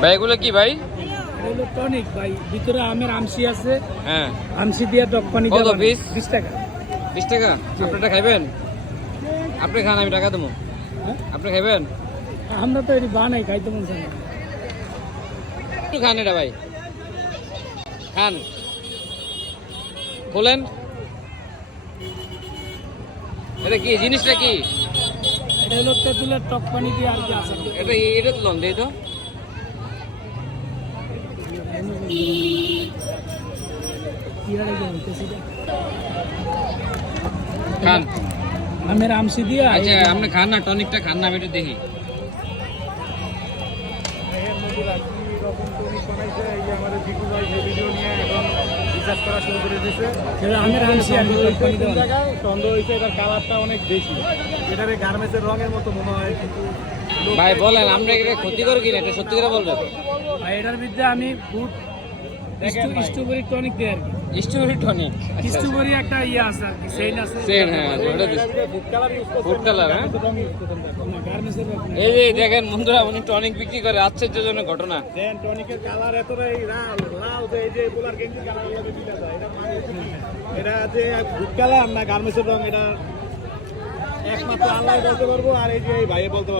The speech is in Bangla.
ভাই এগুলো কি ভাই? এগুলো টনিক ভাই, ভিতরে আমের আমসি আছে। হ্যাঁ, আমসি দিয়ে টক পানি কত দিয়ে পিস? 20 টাকা। 20 টাকা? আপনারটা খাইবেন? আপনি খান, আমি টাকা দেবো। আপনি খাইবেন? আমরা তো এটি বানাই, খাইতে মন চায় না। একটু খান এটা ভাই, খান, খোলেন। এটা কি জিনিসটা কি? এটা হলো তেঁতুলের টক পানি দিয়ে আর কি আছে। এটা তো লন দেই তো। খান। আমের আমসি দিয়ে। আচ্ছা আপনি খান না, টনিকটা খান না, আমি একটু দেখি। আমের আমসি আর কি টক পানি দেওয়া। এটার কালারটা অনেক বেশি, এটার গার্মেন্টসের রঙের মতো মনে হয়, কিন্তু ভাই বলেন আমরা এটা ক্ষতিকর কিনা, এটা সত্যি করে বলবেন। আর এটার ভিতরে আমি ফুড স্ট্রবেরি টনিক দিই আর কি। স্ট্রবেরি টনিক, স্ট্রবেরি একটা ইয়ে আছে আর কি, সেইন আছে। সেন, হ্যাঁ ওটা দিচ্ছি। ফুড কালার ইউজ করতে ফুড কালার, হ্যাঁ। গার্মেন্টসের এই যে দেখেন বন্ধুরা, উনি টনিক বিক্রি করে, আশ্চর্যজনক ঘটনা। দেন টনিকের কালার এতটাই লাল লাল যে এই যে পোলার গেঞ্জি কালার লাগে দিতে যায়, এটা যে ফুড কালার না গার্মেন্টসের রং, এটা একমাত্র আল্লাহ বলতে পারবো, আর এই যে এই ভাইয়ে বলতে পারবো।